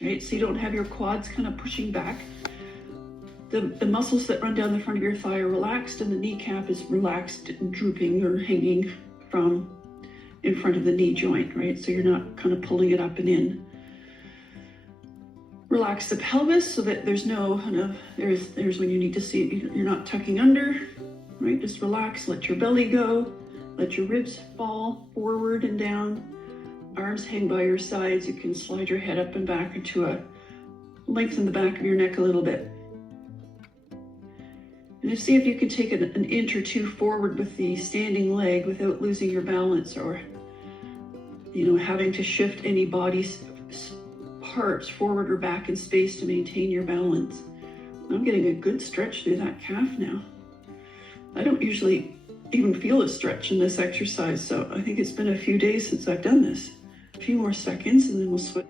right? So you don't have your quads kind of pushing back. The muscles that run down the front of your thigh are relaxed, and the kneecap is relaxed and drooping or hanging from in front of the knee joint, right? So you're not kind of pulling it up and in. Relax the pelvis so that there's no kind of, there's when you need to see it, you're not tucking under, right? Just relax, let your belly go, let your ribs fall forward and down, arms hang by your sides. You can slide your head up and back into lengthen the back of your neck a little bit. And just see if you can take an inch or two forward with the standing leg without losing your balance or, having to shift any body parts forward or back in space to maintain your balance. I'm getting a good stretch through that calf now. I don't usually even feel a stretch in this exercise, so I think it's been a few days since I've done this. A few more seconds and then we'll switch.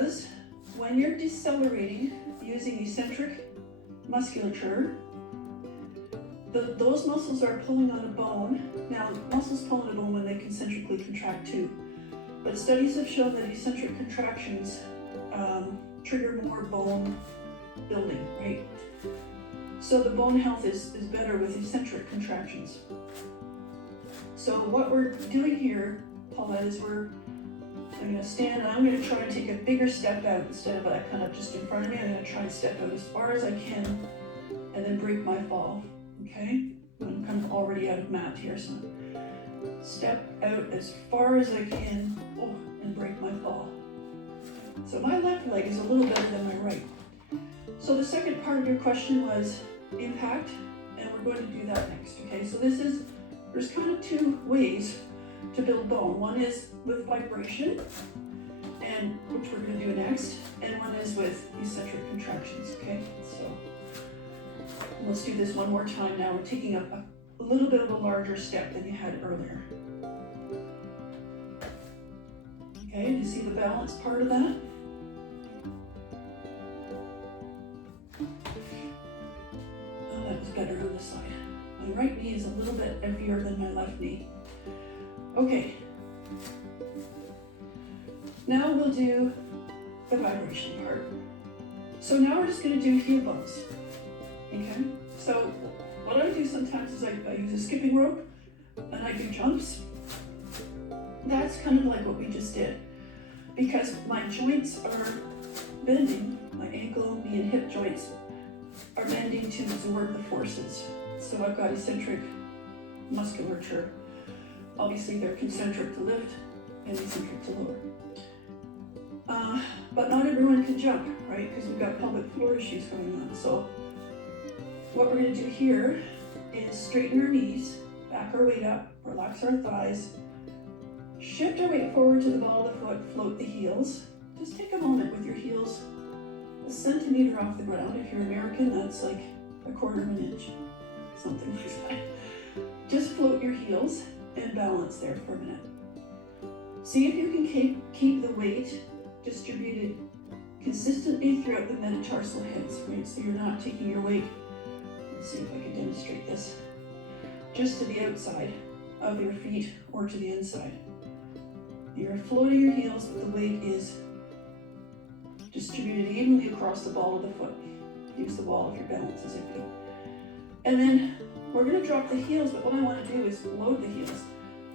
because when you're decelerating using eccentric musculature, those muscles are pulling on a bone. Now, muscles pull on a bone when they concentrically contract too, but studies have shown that eccentric contractions trigger more bone building, right? So the bone health is better with eccentric contractions. So what we're doing here, Paulette, is I'm gonna stand and I'm gonna try and take a bigger step out instead of that kind of just in front of me. I'm gonna try and step out as far as I can and then break my fall, okay? I'm kind of already out of mat here, so step out as far as I can, and break my fall. So my left leg is a little better than my right. So the second part of your question was impact, and we're going to do that next, okay? So there's kind of two ways to build bone. One is with vibration, and which we're going to do next, and one is with eccentric contractions, okay? So let's do this one more time now. We're taking up a little bit of a larger step than you had earlier. Okay, do you see the balance part of that? Oh, that was better on this side. My right knee is a little bit heavier than my left knee. Okay. Now we'll do the vibration part. So now we're just going to do heel bumps. Okay? So what I do sometimes is I use a skipping rope and I do jumps. That's kind of like what we just did, because my joints are bending, my ankle, knee, and hip joints are bending to absorb the forces. So I've got eccentric musculature. Obviously they're concentric to lift and eccentric to lower. But not everyone can jump, right? Because we've got pelvic floor issues going on. So what we're going to do here is straighten our knees, back our weight up, relax our thighs, shift our weight forward to the ball of the foot, float the heels. Just take a moment with your heels a centimeter off the ground. If you're American, that's like a quarter of an inch, something like that. Just float your heels and balance there for a minute. See if you can keep the weight distributed consistently throughout the metatarsal heads, right? So you're not taking your weight, let's see if I can demonstrate this, just to the outside of your feet or to the inside. You're floating your heels, but the weight is distributed evenly across the ball of the foot. Use the wall if your balance is iffy. And then we're going to drop the heels, but what I want to do is load the heels.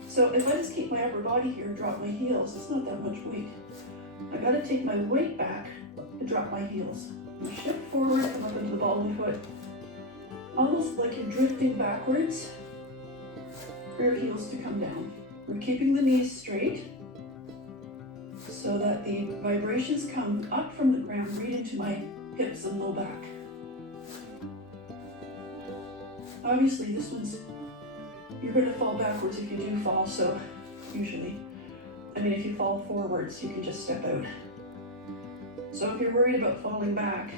So if I just keep my upper body here and drop my heels, it's not that much weight. I got to take my weight back and drop my heels. You shift forward, come up into the ball of the foot, almost like you're drifting backwards for your heels to come down. We're keeping the knees straight so that the vibrations come up from the ground right into my hips and low back. Obviously this one's, you're going to fall backwards if you do fall, so usually, if you fall forwards, you can just step out. So if you're worried about falling back,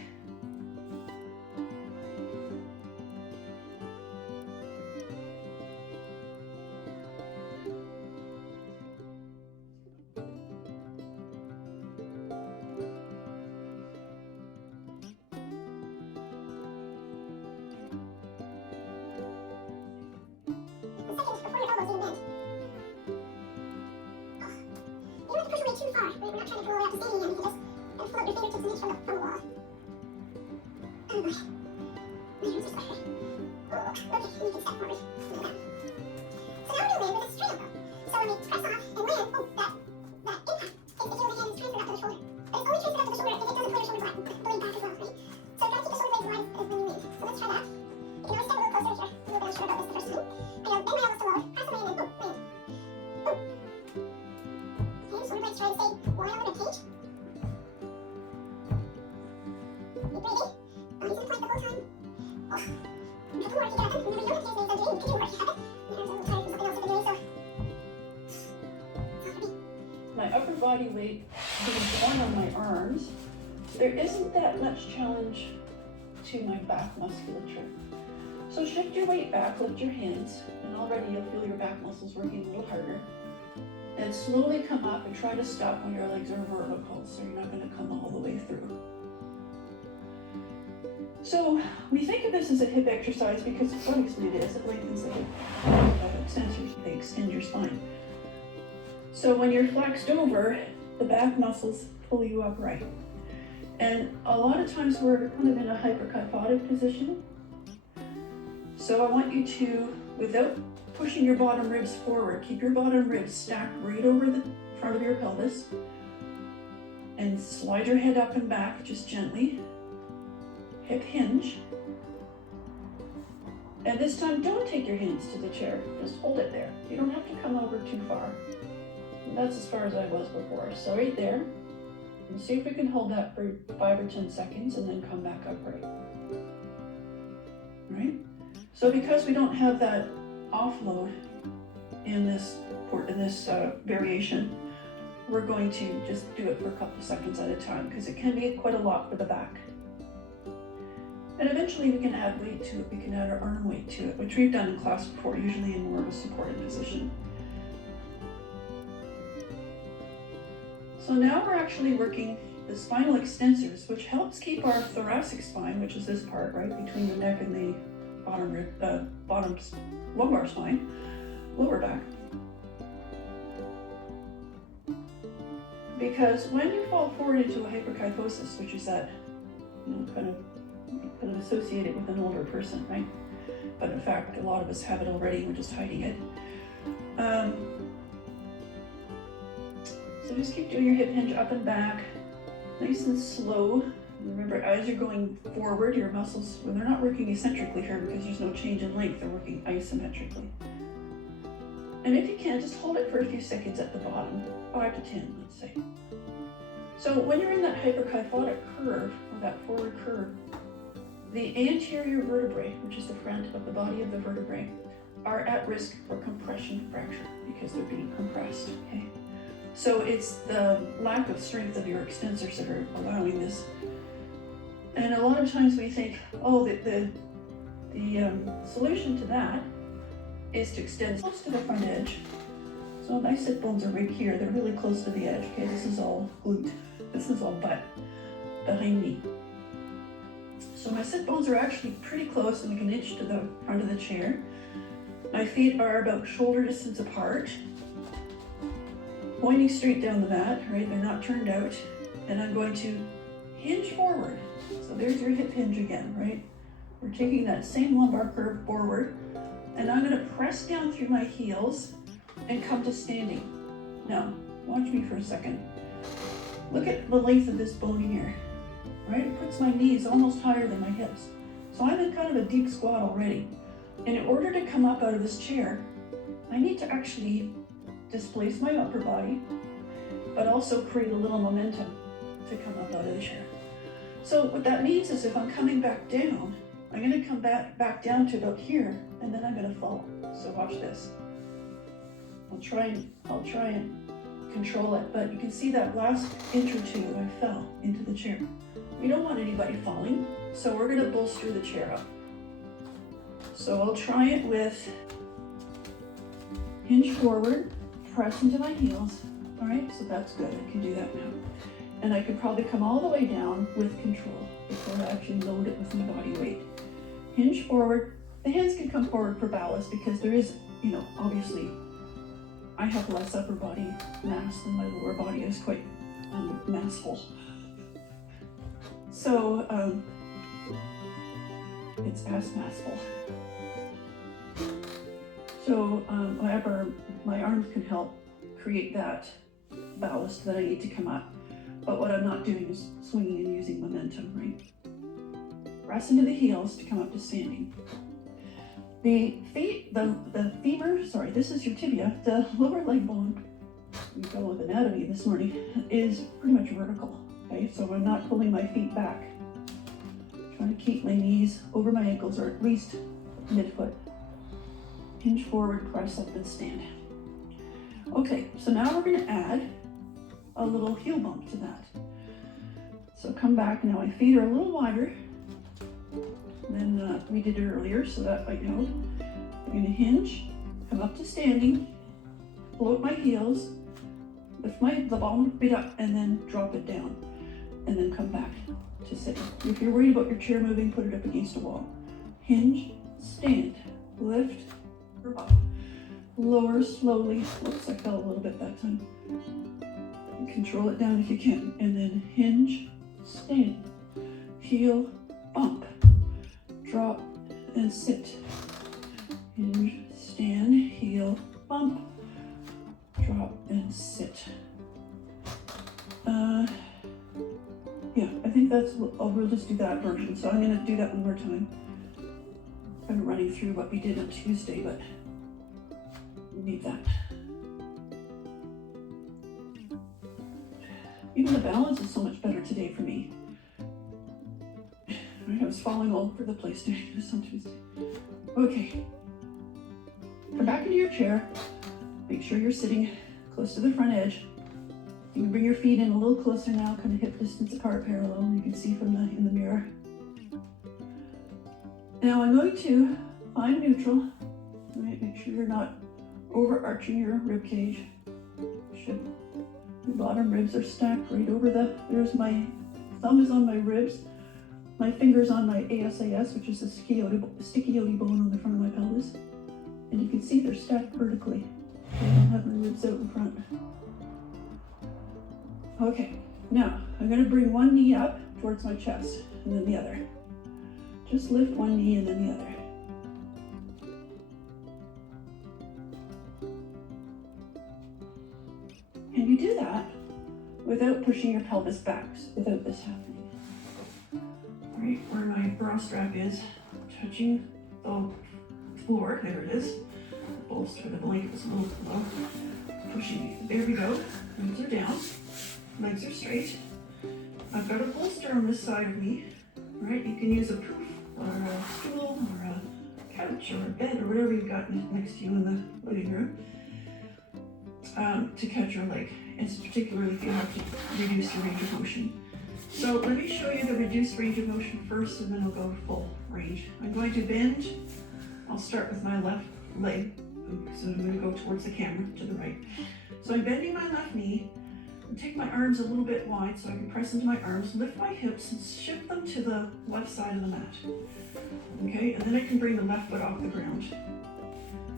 too far. We're not trying to go all the way up to standing again. You can just float your fingertips and reach from the wall. Oh boy. My hands are sweaty. Oh, okay, you can step forward. Like that. So now we're going to land with a straight elbow. So when we press off and land, that impact is if you have the hand transferred up to the shoulder. But it's only transferred up to the shoulder if it doesn't pull your shoulder blade back as well, right? So try to keep the shoulder blades wide as when you land. So let's try that. You can always step a little closer here. I'm a little bit unsure about this the first time. I know, bend my elbows to lower, press away and then, land. Shoulder blades try to stay wide on the cage. Keep breathing. Body to the point the whole time. Oh. You have to work to get at them. You never know what the case means I'm doing. You can do work. My arms are a little tired from something else I've been doing, so. It's all heavy. My upper body weight being borne on my arms, there isn't that much challenge to my back musculature. So shift your weight back, lift your hands, and already you'll feel your back muscles working a little harder. And slowly come up and try to stop when your legs are vertical, so you're not going to come all the way through. So we think of this as a hip exercise because obviously it is. It lengthens the hip. They extend your spine. So when you're flexed over, the back muscles pull you upright. And a lot of times we're kind of in a hyperkyphotic position. So I want you to, without pushing your bottom ribs forward, keep your bottom ribs stacked right over the front of your pelvis. And slide your head up and back just gently. Hip hinge. And this time, don't take your hands to the chair. Just hold it there. You don't have to come over too far. And that's as far as I was before. So right there. And see if we can hold that for 5 or 10 seconds and then come back upright. Right? So because we don't have that offload in this variation, we're going to just do it for a couple of seconds at a time because it can be quite a lot for the back. And eventually we can add weight to it. We can add our arm weight to it, which we've done in class before, usually in more of a supported position. So now we're actually working the spinal extensors, which helps keep our thoracic spine, which is this part right between the neck and the bottom lumbar spine, lower back. Because when you fall forward into a hyperkyphosis, which is that, kind of associated with an older person, right? But in fact, a lot of us have it already. We're just hiding it. So just keep doing your hip hinge up and back, nice and slow. Remember, as you're going forward, your muscles, when they're not working eccentrically here because there's no change in length, they're working isometrically. And if you can, just hold it for a few seconds at the bottom, 5 to 10, let's say. So when you're in that hyperkyphotic curve, or that forward curve, the anterior vertebrae, which is the front of the body of the vertebrae, are at risk for compression fracture because they're being compressed, okay? So it's the lack of strength of your extensors that are allowing this. And a lot of times we think, oh, the solution to that is to extend close to the front edge. So my sit bones are right here. They're really close to the edge, okay? This is all glute. This is all butt behind me. So my sit bones are actually pretty close, and like an inch to the front of the chair. My feet are about shoulder distance apart, pointing straight down the mat, right? They're not turned out. And I'm going to hinge forward. So there's your hip hinge again, right? We're taking that same lumbar curve forward, and I'm going to press down through my heels and come to standing. Now, watch me for a second. Look at the length of this bone here, right? It puts my knees almost higher than my hips. So I'm in kind of a deep squat already. And in order to come up out of this chair, I need to actually displace my upper body, but also create a little momentum to come up out of the chair. So what that means is if I'm coming back down, I'm going to come back down to about here, and then I'm going to fall. So watch this. I'll try and control it, but you can see that last inch or two I fell into the chair. We don't want anybody falling, so we're going to bolster the chair up. So I'll try it with hinge forward, press into my heels. All right, so that's good. I can do that now. And I could probably come all the way down with control before I actually load it with my body weight. Hinge forward. The hands can come forward for ballast because there is, obviously, I have less upper body mass than my lower body is quite massful. So it's as massful. So my arms can help create that ballast that I need to come up. But what I'm not doing is swinging and using momentum, right? Press into the heels to come up to standing. The femur, this is your tibia, the lower leg bone, we go with anatomy this morning, is pretty much vertical, okay? So I'm not pulling my feet back. I'm trying to keep my knees over my ankles, or at least midfoot. Hinge forward, press up and stand. Okay, so now we're gonna add a little heel bump to that. So come back, now my feet are a little wider than we did earlier, so that I know. I'm gonna hinge, come up to standing, float my heels, lift the bottom bit up and then drop it down and then come back to sitting. If you're worried about your chair moving, put it up against a wall. Hinge, stand, lift, up, lower slowly. Oops, I fell a little bit that time. Control it down if you can. And then hinge, stand, heel, bump, drop, and sit. Hinge, stand, heel, bump, drop, and sit. Yeah, I think we'll just do that version. So I'm gonna do that one more time. I'm running through what we did on Tuesday, but we need that. Even the balance is so much better today for me. I was falling all over the place doing this on Tuesday. Okay. Come back into your chair. Make sure you're sitting close to the front edge. You can bring your feet in a little closer now, kind of hip distance apart, parallel. You can see from in the mirror. Now I'm going to find neutral. Right, make sure you're not overarching your rib cage. Your bottom ribs are stacked right over there's my thumb is on my ribs. My fingers on my ASAS, which is the stichioti bone on the front of my pelvis. And you can see they're stacked vertically. I don't have my ribs out in front. Okay, now I'm going to bring one knee up towards my chest and then the other. Just lift one knee and then the other. And you do that without pushing your pelvis back, without this happening. Right where my bra strap is, touching the floor, there it is. The bolster, the blanket was a little low. Pushing, there we go. Ribs are down, legs are straight. I've got a bolster on this side of me, right? You can use a poof or a stool or a couch or a bed or whatever you've got next to you in the living room to catch your leg. And particularly if you have to reduce your range of motion. So let me show you the reduced range of motion first, and then I'll go full range. I'm going to bend. I'll start with my left leg. So I'm going to go towards the camera to the right. So I'm bending my left knee and take my arms a little bit wide so I can press into my arms, lift my hips and shift them to the left side of the mat. Okay, and then I can bring the left foot off the ground.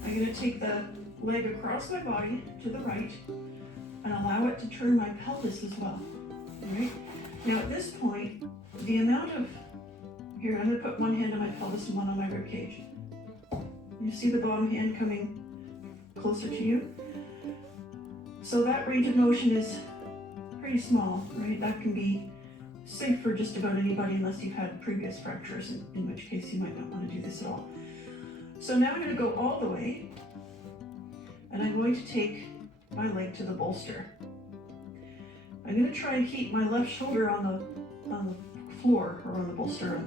I'm going to take the leg across my body to the right and allow it to turn my pelvis as well. All right. Now at this point, the amount of, here I'm going to put one hand on my pelvis and one on my rib cage. You see the bottom hand coming closer to you? So that range of motion is pretty small, right? That can be safe for just about anybody unless you've had previous fractures, in which case you might not want to do this at all. So now I'm going to go all the way, and I'm going to take my leg to the bolster. I'm going to try and keep my left shoulder on the floor or on the bolster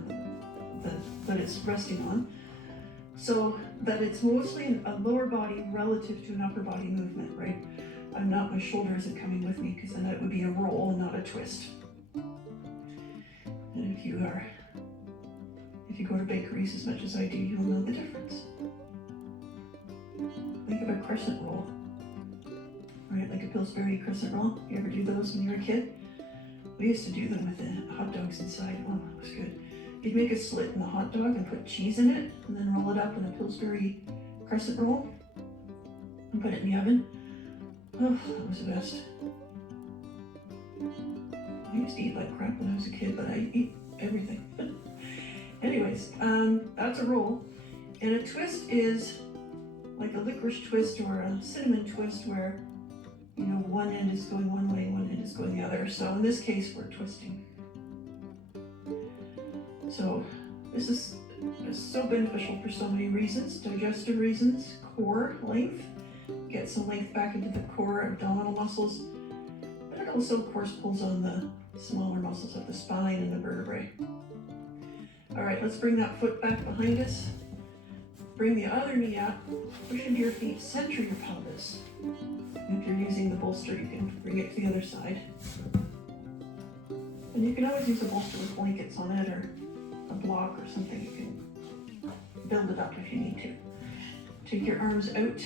that it's resting on, so that it's mostly a lower body relative to an upper body movement, right? My shoulder isn't coming with me because then it would be a roll and not a twist. And if you go to bakeries as much as I do, you'll know the difference. Think of a crescent roll. Right, like a Pillsbury crescent roll. You ever do those when you were a kid? We used to do them with the hot dogs inside. Oh, that was good. You'd make a slit in the hot dog and put cheese in it, and then roll it up in a Pillsbury crescent roll, and put it in the oven. Oh, that was the best. I used to eat like crap when I was a kid, but I eat everything. Anyways, that's a roll. And a twist is like a licorice twist or a cinnamon twist where, you know, one end is going one way, one end is going the other. So in this case, we're twisting. So this is so beneficial for so many reasons. Digestive reasons, core length, get some length back into the core abdominal muscles, but it also of course pulls on the smaller muscles of the spine and the vertebrae. All right, let's bring that foot back behind us. Bring the other knee up, push into your feet, center your pelvis. If you're using the bolster, you can bring it to the other side. And you can always use a bolster with blankets on it or a block or something. You can build it up if you need to. Take your arms out.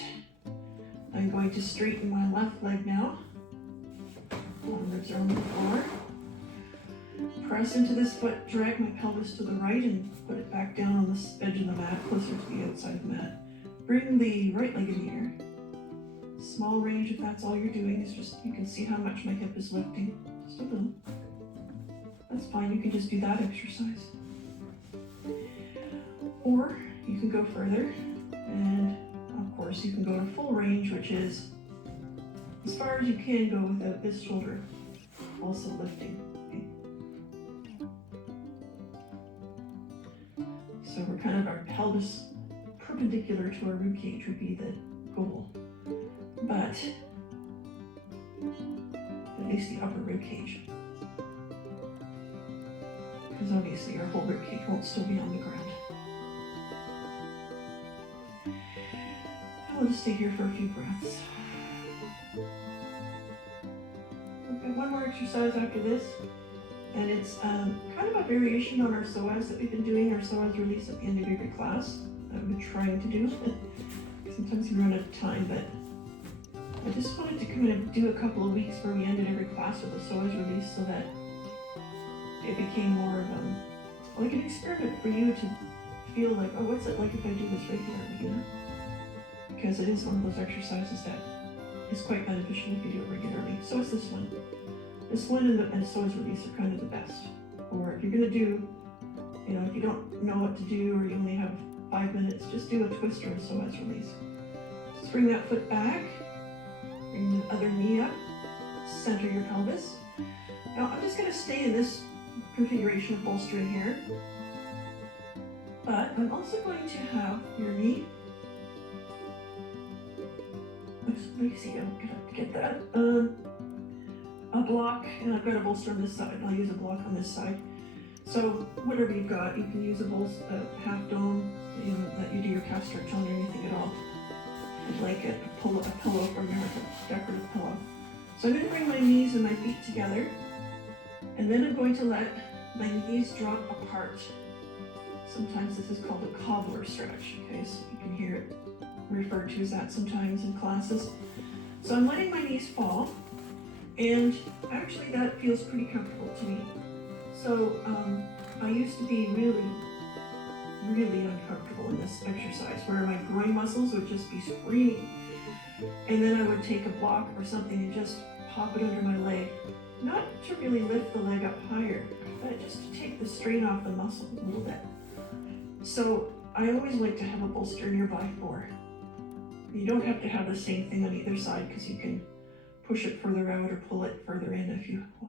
I'm going to straighten my left leg now. ribs are on the floor. Press into this foot, drag my pelvis to the right and put it back down on the edge of the mat, closer to the outside of the mat. Bring the right leg in the air. Small range if that's all you're doing, is just, you can see how much my hip is lifting. Just a little. That's fine, you can just do that exercise. Or you can go further, and of course you can go to full range, which is as far as you can go without this shoulder also lifting. Okay. So we're kind of, our pelvis perpendicular to our rib cage would be the goal, but at least the upper rib cage, because obviously our whole rib cage won't still be on the ground. I'll just stay here for a few breaths. Okay, one more exercise after this, and it's kind of a variation on our psoas that we've been doing, our psoas release at the end of every class that we've been trying to do. Sometimes we run out of time, but I just wanted to kind of do a couple of weeks where we ended every class with a psoas release so that it became more of like an experiment for you to feel like, oh, what's it like if I do this regularly, you know? Because it is one of those exercises that is quite beneficial if you do it regularly. So is this one. This one and psoas release are kind of the best. Or if you're going to do, you know, if you don't know what to do or you only have 5 minutes, just do a twist or a psoas release. Just bring that foot back, bring the other knee up, center your pelvis. Now I'm just going to stay in this configuration of bolstering here, but I'm also going to have your knee. Let me see, I'll get that. A block, and I've got a bolster on this side. I'll use a block on this side. So whatever you've got, you can use a half dome, you know, that you do your calf stretch on or anything at all. A blanket, a pillow from your decorative pillow. So I'm going to bring my knees and my feet together, and then I'm going to let my knees drop apart. Sometimes this is called a cobbler stretch, okay, so you can hear it referred to as that sometimes in classes. So I'm letting my knees fall, and actually that feels pretty comfortable to me. So I used to be really uncomfortable in this exercise where my groin muscles would just be screaming, and then I would take a block or something and just pop it under my leg, not to really lift the leg up higher, but just to take the strain off the muscle a little bit. So I always like to have a bolster nearby for. You don't have to have the same thing on either side, because you can push it further out or pull it further in if you